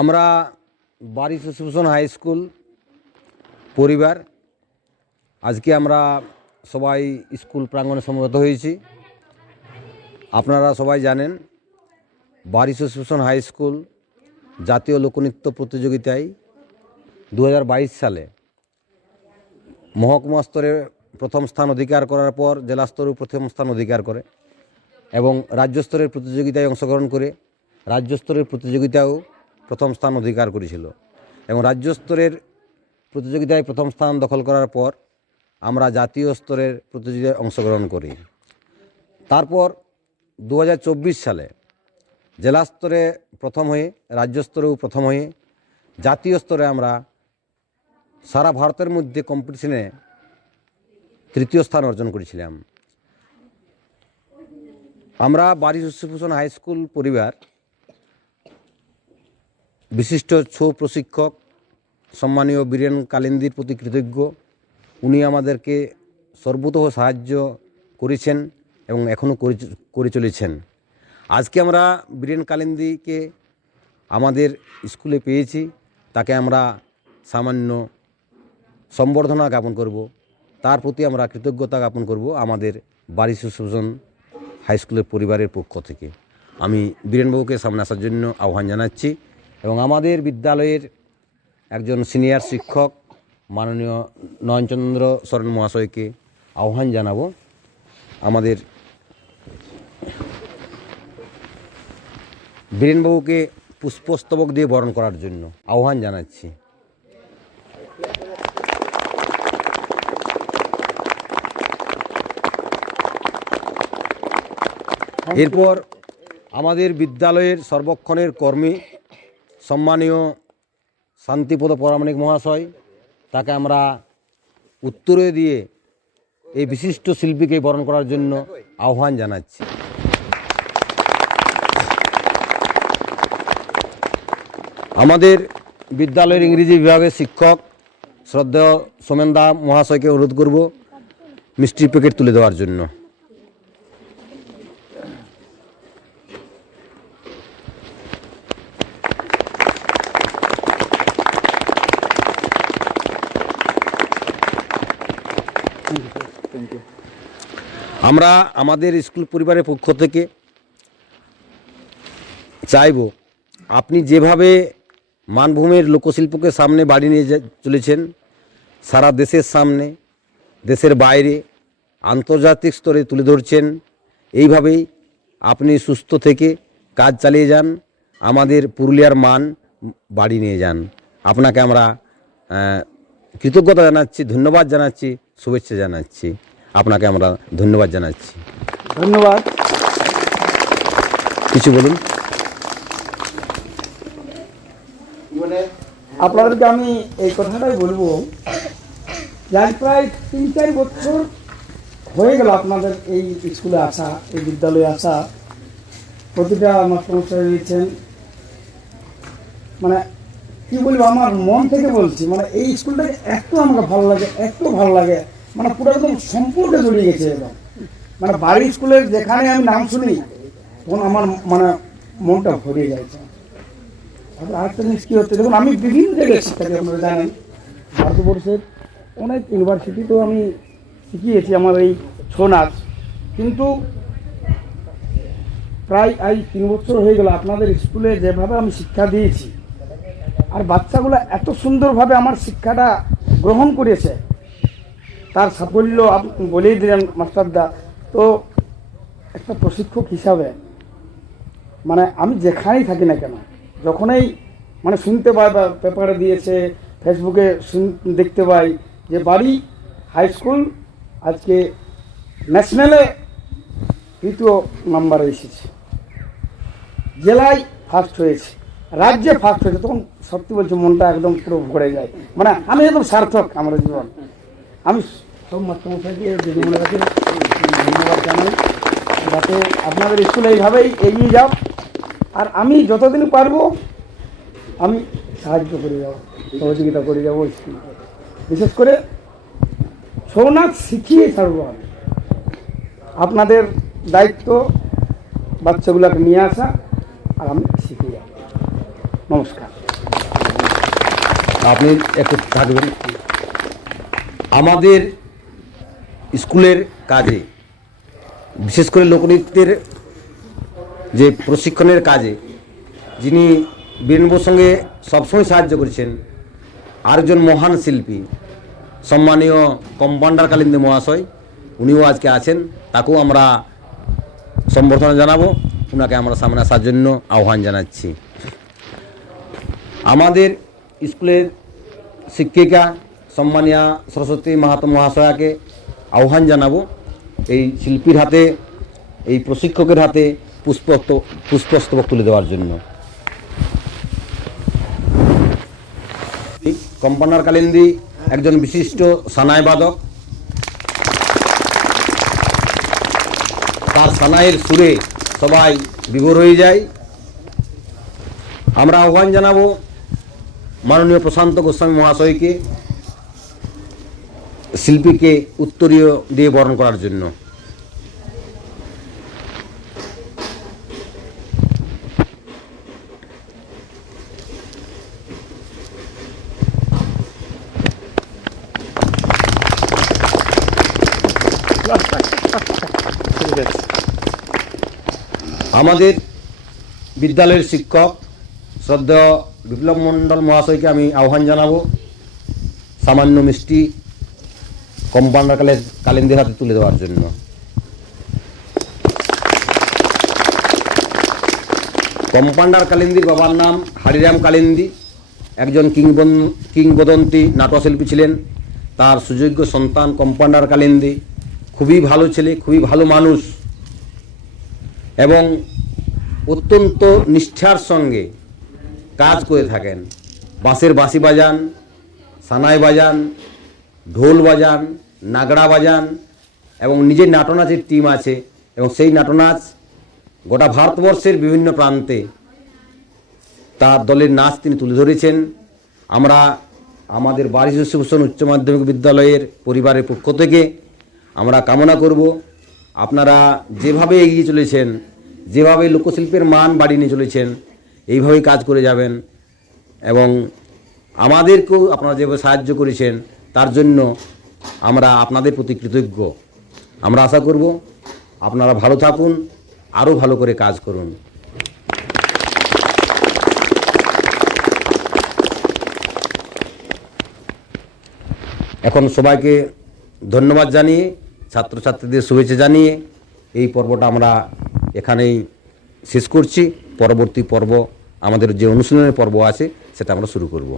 আমরা বারিশ association high school পরিবার আজকে আমরা সবাই স্কুল প্রাঙ্গণে সমবেত হয়েছি। আপনারা সবাই জানেন বারিশ অ্যাসোসিয়েশন হাই স্কুল জাতীয় লোকনৃত্য প্রতিযোগিতায় 2022 সালে মহকুমা স্তরে প্রথম স্থান অধিকার করার পর জেলা স্তরেও প্রথম স্থান অধিকার করে এবং রাজ্য স্তরের প্রতিযোগিতায় অংশগ্রহণ করে রাজ্য স্তরের প্রতিযোগিতাও প্রথম স্থান অধিকার করেছিল এবং রাজ্য স্তরের প্রতিযোগিতায় প্রথম স্থান দখল করার পর আমরা জাতীয় স্তরের প্রতিযোগিতায় অংশগ্রহণ করি। তারপর 2024 সালে জেলা স্তরে প্রথম হয়ে রাজ্য স্তরেও প্রথম হয়ে জাতীয় স্তরে আমরা সারা ভারতের মধ্যে কম্পিটিশনে তৃতীয় স্থান অর্জন করেছিলাম। আমরা বারিশ অ্যাসোসিয়েশন হাই স্কুল পরিবার বিশিষ্ট ছৌ প্রশিক্ষক সম্মানীয় বীরেন কালিন্দির প্রতি কৃতজ্ঞ। উনি আমাদেরকে সর্বতোহ সাহায্য করেছেন এবং এখনও করে চলেছেন। আজকে আমরা বীরেন কালিন্দিকে আমাদের স্কুলে পেয়েছি, তাকে আমরা সামান্য সম্বর্ধনা জ্ঞাপন করব, তার প্রতি আমরা কৃতজ্ঞতা জ্ঞাপন করব আমাদের বারিশ অ্যাসোসিয়েশন হাই স্কুলের পরিবারের পক্ষ থেকে। আমি বীরেনবাবুকে সামনে আসার জন্য আহ্বান জানাচ্ছি এবং আমাদের বিদ্যালয়ের একজন সিনিয়র শিক্ষক মাননীয় নয়নচন্দ্র সরেন মহাশয়কে আহ্বান জানাবো আমাদের বীরেনবাবুকে পুষ্পস্তবক দিয়ে বরণ করার জন্য আহ্বান জানাচ্ছি। এরপর আমাদের বিদ্যালয়ের সর্বক্ষণের কর্মী সম্মানীয় শান্তিপদ পরামানিক মহাশয়, তাকে আমরা উত্তরে দিয়ে এই বিশিষ্ট শিল্পীকে বরণ করার জন্য আহ্বান জানাচ্ছি। আমাদের বিদ্যালয়ের ইংরেজি বিভাগের শিক্ষক শ্রদ্ধেয় সোমেন দা মহাশয়কে অনুরোধ করব মিষ্টির প্যাকেট তুলে দেওয়ার জন্য। আমরা আমাদের স্কুল পরিবারের পক্ষ থেকে চাইব আপনি যেভাবে মানভূমের লোকশিল্পকে সামনে বাড়িয়ে নিয়ে চলেছেন, সারা দেশের সামনে দেশের বাইরে আন্তর্জাতিক স্তরে তুলে ধরছেন, এইভাবেই আপনি সুস্থ থেকে কাজ চালিয়ে যান, আমাদের পুরুলিয়ার মান বাড়িয়ে নিয়ে যান। আপনাকে আমরা কৃতজ্ঞতা জানাচ্ছি, ধন্যবাদ জানাচ্ছি, শুভেচ্ছা জানাচ্ছি। আপনাকে আমরা ধন্যবাদ জানাচ্ছি। ধন্যবাদ। কিছু বলুন। আপনাদেরকে আমি এই কথাটাই বলবো যে আজ প্রায় 3-4 বছর হয়ে গেল আপনাদের এই স্কুলে আসা, এই বিদ্যালয়ে আসা। প্রতিটা মাস্টারমশাই রয়েছেন, মানে কি বলবো, আমার মন থেকে বলছি, মানে এই স্কুলটাকে এত আমাকে ভালো লাগে, এত ভালো লাগে, মানে পুরো একদম সম্পর্কে জড়িয়ে গেছে একদম। মানে বাড়ির স্কুলের যেখানে আমি নাম শুনি তখন আমার মানে মনটা ভরে যাচ্ছে। আর আরেকটা জিনিস কী হচ্ছে, দেখুন আমি বিভিন্ন জায়গায় শিক্ষা দিই, আপনারা জানেন ভারতবর্ষের অনেক ইউনিভার্সিটিতেও আমি শিখিয়েছি আমার এই ছৌ নাচ, কিন্তু প্রায় 3 বছর হয়ে গেল আপনাদের স্কুলে যেভাবে আমি শিক্ষা দিয়েছি আর বাচ্চাগুলো এত সুন্দরভাবে আমার শিক্ষাটা গ্রহণ করেছে, তার সাফল্য আপনি বলেই দিলেন মাস্টারদা। তো একটা প্রশিক্ষক হিসাবে মানে আমি যেখানেই থাকি না কেন, যখনই মানে শুনতে পাই বা পেপারে দিয়েছে, ফেসবুকে দেখতে পাই যে বাড়ি হাই স্কুল আজকে ন্যাশনালে 3য় নাম্বারে এসেছে, জেলায় ফার্স্ট হয়েছে, রাজ্যে ফার্স্ট হয়েছে, তখন সত্যি বলছি মনটা একদম পুরো ভরে যায়। মানে আমি একদম সার্থক আমার জীবন। আমি সব মাস্টারমশাইকে দিদিমণির কাছে ধন্যবাদ জানাই, যাতে আপনাদের স্কুলে এইভাবেই এগিয়ে যাও। আর আমি যতদিন পারবো আমি সাহায্য করে যাব, সহযোগিতা করে যাবো স্কুলকে, বিশেষ করে ছৌ নাচ শিখিয়ে ছাড়বো আমি। আপনাদের দায়িত্ব বাচ্চাগুলোকে নিয়ে আসা আর আমি শিখিয়ে যাব। নমস্কার। আপনি একটু থাকবেন। আমাদের স্কুলের কাজে, বিশেষ করে লোকনৃত্যের যে প্রশিক্ষণের কাজে যিনি বীরেনবাবুর সঙ্গে সবসময় সাহায্য করেছেন, আরেকজন মহান শিল্পী সম্মানীয় কম্পাউন্ডার কালিন্দী মহাশয়, উনিও আজকে আছেন। তাকেও আমরা সম্বর্ধনা জানাবো, ওনাকে আমরা সামনে আসার জন্য আহ্বান জানাচ্ছি। আমাদের স্কুলের শিক্ষিকা সম্মানীয়া সরস্বতী মাহাতো মহাশয়াকে আহ্বান জানাবো এই শিল্পীর হাতে, এই প্রশিক্ষকের হাতে পুষ্পস্তবক তুলে দেওয়ার জন্য। কম্পাউন্ডার কালিন্দী একজন বিশিষ্ট সানাই বাদক। তার সানাইয়ের সুরে সবাই বিভোর হয়ে যায়। আমরা আহ্বান জানাবো মাননীয় প্রশান্ত গোস্বামী মহাশয়কে শিল্পীকে উত্তরীয় দিয়ে বরণ করার জন্য। আমাদের বিদ্যালয়ের শিক্ষক শ্রদ্ধেয় বিপ্লব মণ্ডল মহাশয়কে আমি আহ্বান জানাবো সামান্য মিষ্টি কম্পাউন্ডার কালিন্দীর হাতে তুলে দেওয়ার জন্য। কম্পাউন্ডার কালিন্দীর বাবার নাম হরিরাম কালিন্দী, একজন কিংবদন্তি নাট্যশিল্পী ছিলেন। তার সুযোগ্য সন্তান কম্পাউন্ডার কালিন্দী খুবই ভালো ছেলে, খুবই ভালো মানুষ এবং অত্যন্ত নিষ্ঠার সঙ্গে কাজ করে থাকেন। বাঁশের বাঁশি বাজান, সানাই বাজান, ঢোল বাজান, নাগড়া বাজান এবং নিজের নাটনাচের টিম আছে এবং সেই নাটনাচ গোটা ভারতবর্ষের বিভিন্ন প্রান্তে তার দলের নাচ তিনি তুলে ধরেছেন। আমরা আমাদের বারিশ ভূষণ উচ্চ মাধ্যমিক বিদ্যালয়ের পরিবারের পক্ষ থেকে আমরা কামনা করব আপনারা যেভাবে এগিয়ে চলেছেন, যেভাবে লোকশিল্পের মান বাড়িয়ে নিয়ে চলেছেন, এইভাবেই কাজ করে যাবেন এবং আমাদেরকেও আপনারা যেভাবে সাহায্য করেছেন তার জন্য আমরা আপনাদের প্রতি কৃতজ্ঞ। আমরা আশা করব আপনারা ভালো থাকুন, আরও ভালো করে কাজ করুন। এখন সবাইকে ধন্যবাদ জানিয়ে, ছাত্রছাত্রীদের শুভেচ্ছা জানিয়ে এই পর্বটা আমরা এখানেই শেষ করছি। পরবর্তী পর্ব আমাদের যে অনুশীলনের পর্ব আছে সেটা আমরা শুরু করব।